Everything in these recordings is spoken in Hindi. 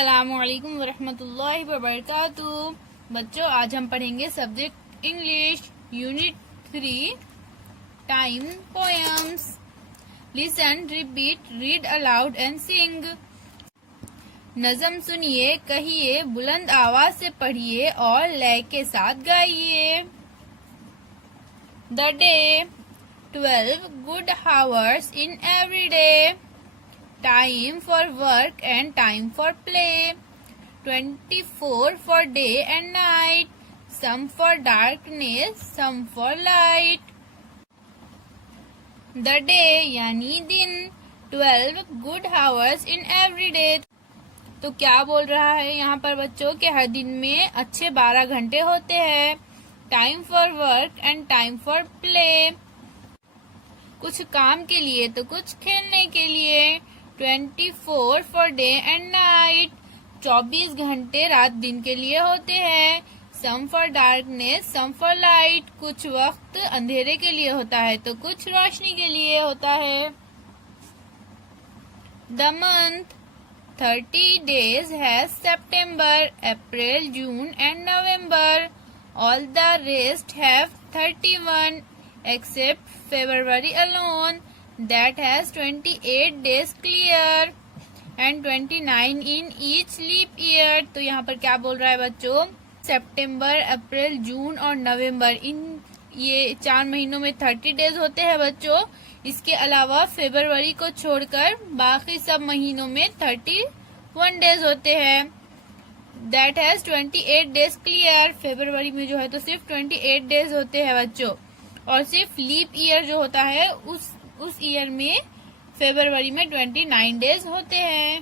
अस्सलामुअलैकुम वरहमतुल्लाहि वबरकातुहू। बच्चों, आज हम पढ़ेंगे subject English unit 3 time poems. Listen, repeat, read aloud and सिंग। नज़म सुनिए, कहिए, बुलंद आवाज से पढ़िए और लय के साथ गाइए। The day, 12 good hours in every day. Time for work and time for play. 24 for day and night. Some for darkness, some for light. The day यानी दिन, 12 good hours in every day. तो क्या बोल रहा है यहाँ पर बच्चों कि हर दिन में अच्छे 12 घंटे होते हैं। Time for work and time for play, कुछ काम के लिए तो कुछ खेलने के लिए। 24 फॉर डे एंड नाइट, 24 घंटे रात दिन के लिए होते हैं। Some for darkness, some for light, कुछ वक्त अंधेरे के लिए होता है तो कुछ रोशनी के लिए होता है। The month, 30 days has September, April, June and November. All the rest have 31 except February alone, that has 28 days clear and 29 in each leap year. तो यहाँ पर क्या बोल रहा है बच्चों, सितंबर, अप्रैल, जून और नवंबर, इन ये 4 महीनों में 30 डेज होते हैं बच्चों। इसके अलावा फरवरी को छोड़कर बाकी सब महीनों में 31 डेज होते हैं। दैट हैज 28 डेज क्लियर, फरवरी में जो है तो सिर्फ 28 डेज होते हैं बच्चों। और सिर्फ लीप ईयर जो होता है उस ईयर में फरवरी में 29 डेज होते हैं।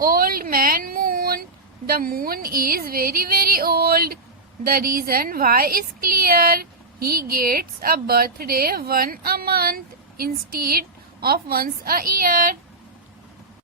Old man moon, the moon is very very old. The reason why is clear, he gets a birthday one a month instead of once a year.